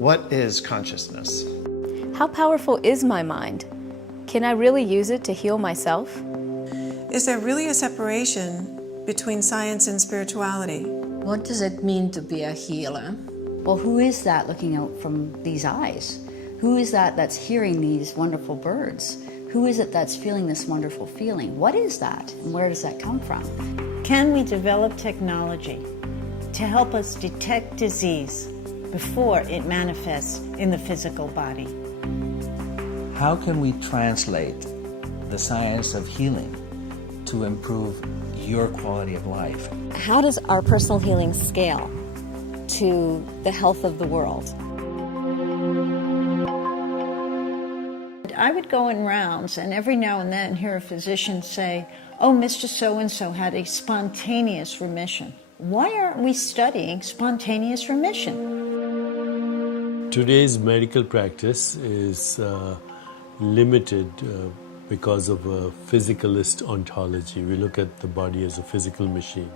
What is consciousness? How powerful is my mind? Can I really use it to heal myself? Is there really a separation between science and spirituality? What does it mean to be a healer? Well, who is that looking out from these eyes? Who is that that's hearing these wonderful birds? Who is it that's feeling this wonderful feeling? What is that, and where does that come from? Can we develop technology to help us detect disease before it manifests in the physical body? How can we translate the science of healing to improve your quality of life? How does our personal healing scale to the health of the world? I would go in rounds and every now and then hear a physician say, "Oh, Mr. So-and-so had a spontaneous remission." Why aren't we studying spontaneous remission? Today's medical practice is limited because of a physicalist ontology. We look at the body as a physical machine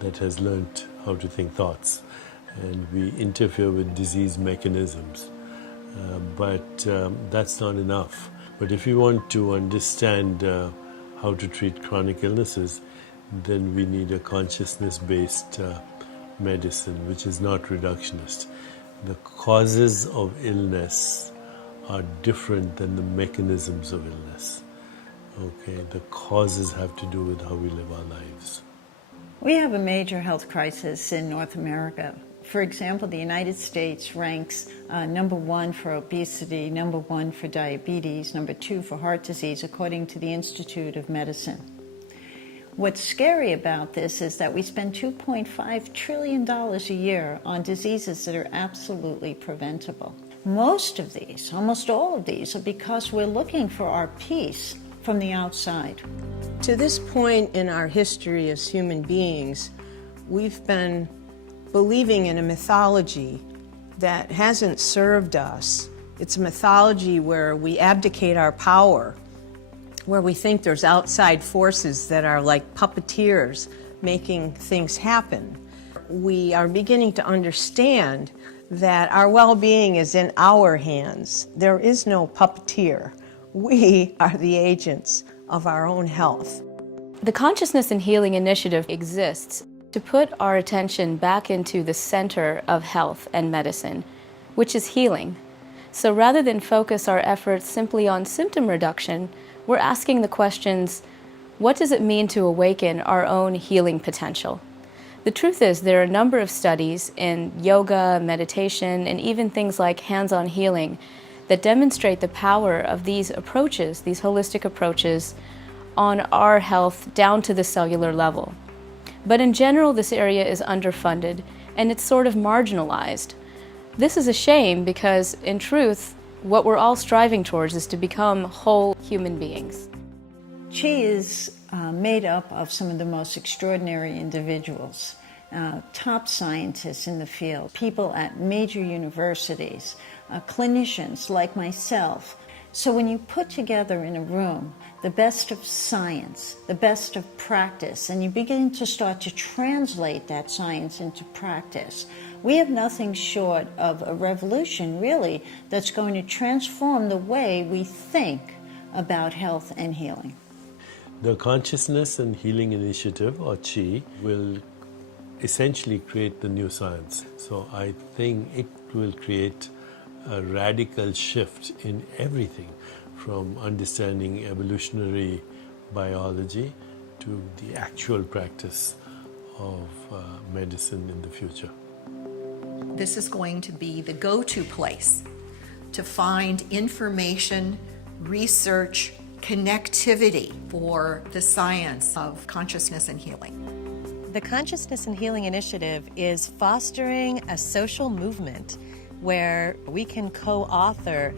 that has learned how to think thoughts, and we interfere with disease mechanisms. But that's not enough. But if you want to understand how to treat chronic illnesses, then we need a consciousness-based medicine, which is not reductionist. The causes of illness are different than the mechanisms of illness. Okay, the causes have to do with how we live our lives. We have a major health crisis in North America. For example, the United States ranks number 1 for obesity, number 1 for diabetes, number 2 for heart disease, according to the Institute of Medicine. What's scary about this is that we spend $2.5 trillion a year on diseases that are absolutely preventable. Most of these, almost all of these, are because we're looking for our peace from the outside. To this point in our history as human beings, we've been believing in a mythology that hasn't served us. It's a mythology where we abdicate our power, where we think there's outside forces that are like puppeteers making things happen. We are beginning to understand that our well-being is in our hands. There is no puppeteer. We are the agents of our own health. The Consciousness and Healing Initiative exists to put our attention back into the center of health and medicine, which is healing. So rather than focus our efforts simply on symptom reduction, we're asking the questions, what does it mean to awaken our own healing potential? The truth is, there are a number of studies in yoga, meditation, and even things like hands-on healing that demonstrate the power of these approaches, these holistic approaches, on our health down to the cellular level. But in general, this area is underfunded, and it's sort of marginalized. This is a shame because, in truth, what we're all striving towards is to become whole human beings. Chi is made up of some of the most extraordinary individuals, top scientists in the field, people at major universities, clinicians like myself. So when you put together in a room the best of science, the best of practice, and you begin to start to translate that science into practice, we have nothing short of a revolution, really, that's going to transform the way we think about health and healing. The Consciousness and Healing Initiative, or CHI, will essentially create the new science. So I think it will create a radical shift in everything, from understanding evolutionary biology to the actual practice of medicine in the future. This is going to be the go-to place to find information, research, connectivity for the science of consciousness and healing. The Consciousness and Healing Initiative is fostering a social movement where we can co-author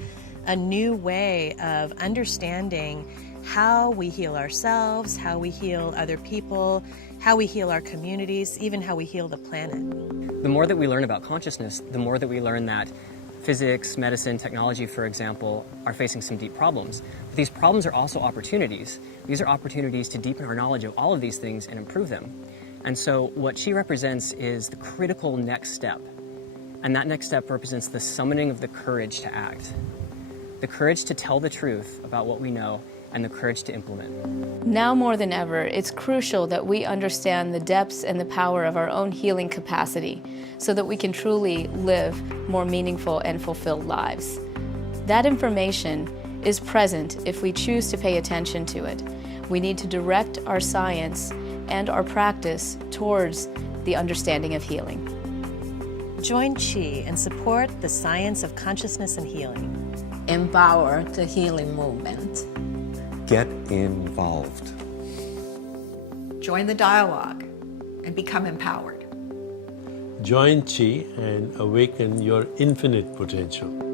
a new way of understanding how we heal ourselves, how we heal other people, how we heal our communities, even how we heal the planet. The more that we learn about consciousness, the more that we learn that physics, medicine, technology, for example, are facing some deep problems. But these problems are also opportunities. These are opportunities to deepen our knowledge of all of these things and improve them. And so what she represents is the critical next step And that next step represents the summoning of the courage to act, the courage to tell the truth about what we know, and the courage to implement. Now more than ever, it's crucial that we understand the depths and the power of our own healing capacity so that we can truly live more meaningful and fulfilled lives. That information is present if we choose to pay attention to it. We need to direct our science and our practice towards the understanding of healing. Join Chi and support the science of consciousness and healing. Empower the healing movement. Get involved. Join the dialogue and become empowered. Join Chi and awaken your infinite potential.